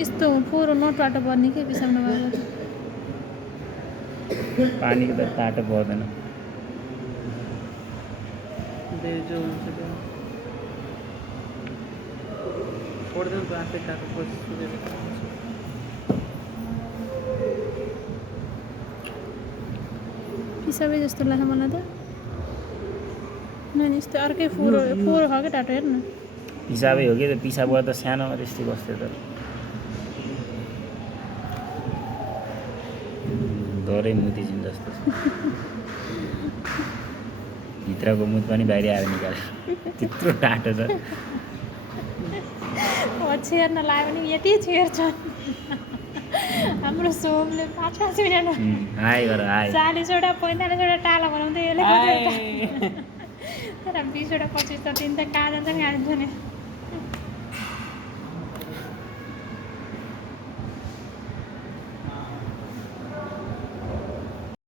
यस्तो फोहोर नटाटो पर्ने के पिसाब नभएर पानीको त तातो पर्दैन जो हुन्छ त्यो पर्दैन त आफै तातो पर्छ पिसाबै जस्तो लाग्छ मलाई त नानी यस्तो अर्कै फोहोर खाएको टाटो हेर्न पिसाबै हो कि त पिसाबबाट त सानो त्यस्तै बस्थ्यो त डरै मुती छिन् जस्तो छ भित्रको मुत पनि बाहिर आएर निकाल्यो त्यत्रो टाटो छ छेर्न लाग्यो भने यति छेर्छ हाम्रो सोमले 5-5 मिनट हाई गर हाई 40वटा 45वटा टाला बनाउँदै यसले तर 20वटा 25 त तिन त कहाँ जान्छ नि